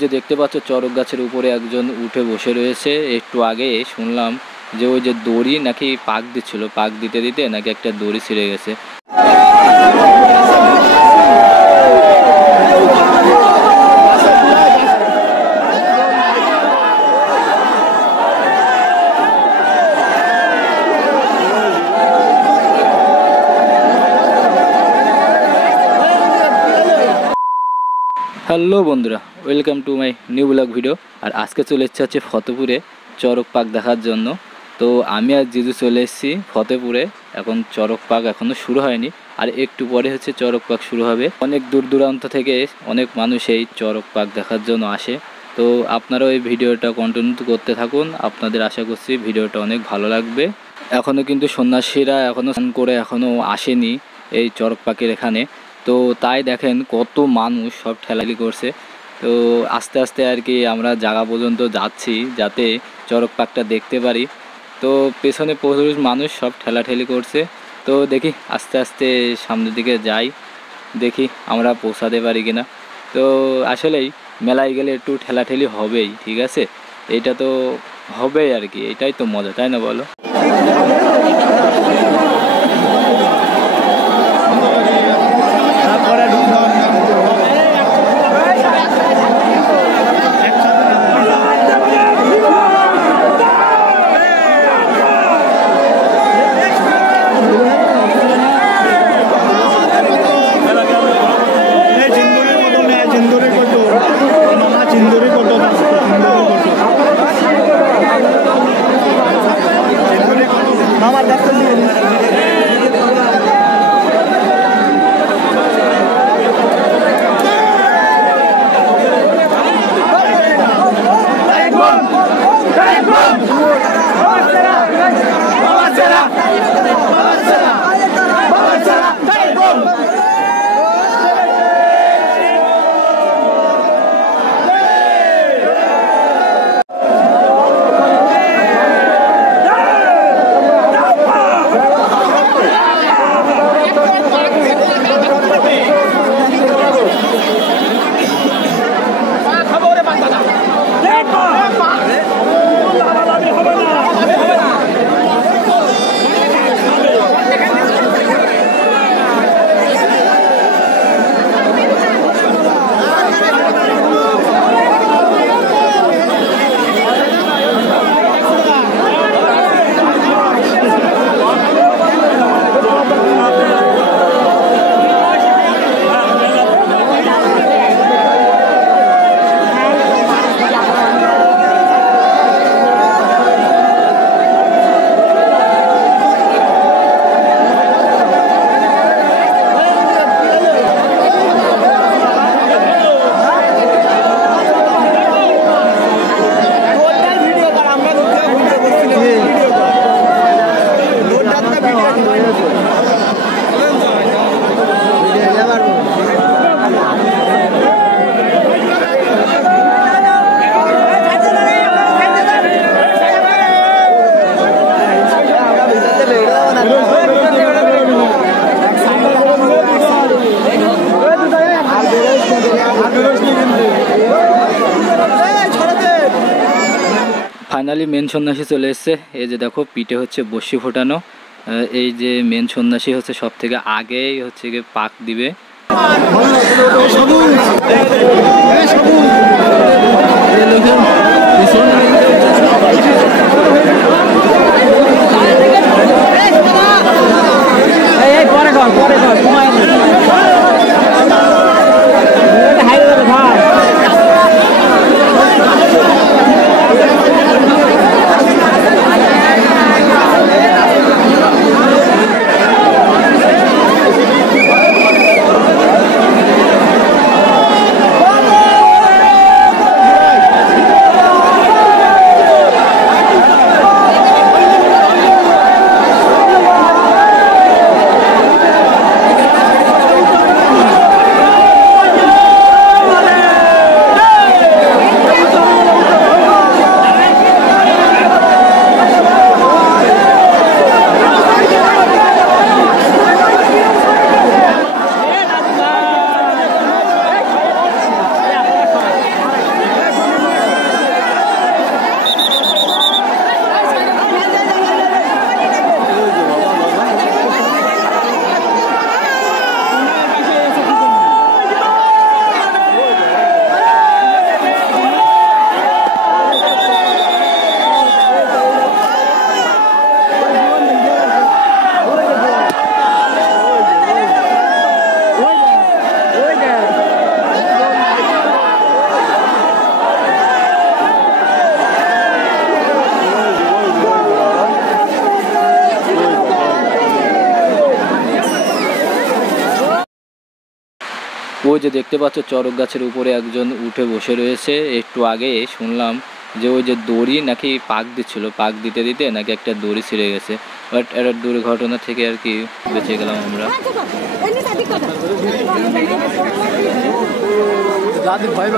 যে দেখতে পাচ্ছ চড়ক গাছের উপরে একজন উঠে বসে রয়েছে। একটু আগে শুনলাম যে ওই যে দড়ি নাকি পাক দিচ্ছিল, পাক দিতে দিতে নাকি একটা দড়ি ছিঁড়ে গেছে। হ্যালো বন্ধুরা, welcome to my new blog video. আর আজকে চলে এসেছে হচ্ছে ফতেপুরে চড়ক পাক দেখার জন্য। তো আমি আর জিজু চলে এসেছি ফতেপুরে। এখন চড়ক পাক এখনও শুরু হয়নি, আর একটু পরে হচ্ছে চড়ক পাক শুরু হবে। অনেক দূর দূরান্ত থেকে অনেক মানুষ এই চড়ক পাক দেখার জন্য আসে। তো আপনারাও এই ভিডিওটা কন্টিনিউ করতে থাকুন, আপনাদের আশা করছি ভিডিওটা অনেক ভালো লাগবে। এখনও কিন্তু সন্ন্যাসীরা এখনও স্নান করে এখনও আসেনি এই চড়ক পাকের এখানে। তো তাই দেখেন কত মানুষ সব ঠেলাঠেলি করছে। তো আস্তে আস্তে আর কি আমরা জায়গা পর্যন্ত যাচ্ছি যাতে চড়ক পাকটা দেখতে পারি। তো পেছনে প্রচুর মানুষ সব ঠেলাঠেলি করছে। তো দেখি আস্তে আস্তে সামনের দিকে যাই, দেখি আমরা পৌঁছাতে পারি কিনা। তো আসলেই মেলায় গেলে একটু ঠেলাঠেলি হবেই, ঠিক আছে, এইটা তো হবেই আর কি, এটাই তো মজা, তাই না বলো? ফাইনালি মেন সন্ন্যাসী চলে এসছে। এই যে দেখো পিঠে হচ্ছে বসি ফোটানো। এই যে মেন সন্ন্যাসী হচ্ছে সব থেকে আগেই হচ্ছে গিয়ে পাক দিবে। ওই যে দেখতে পাচ্ছ চড়ক গাছের উপরে একজন উঠে বসে রয়েছে। একটু আগে শুনলাম যে ওই যে দড়ি নাকি পাক দিচ্ছিল, পাক দিতে দিতে নাকি একটা দড়ি ছিঁড়ে গেছে। বাট একটা দুর্ঘটনা থেকে আর কি বেঁচে গেলাম আমরা। ভয়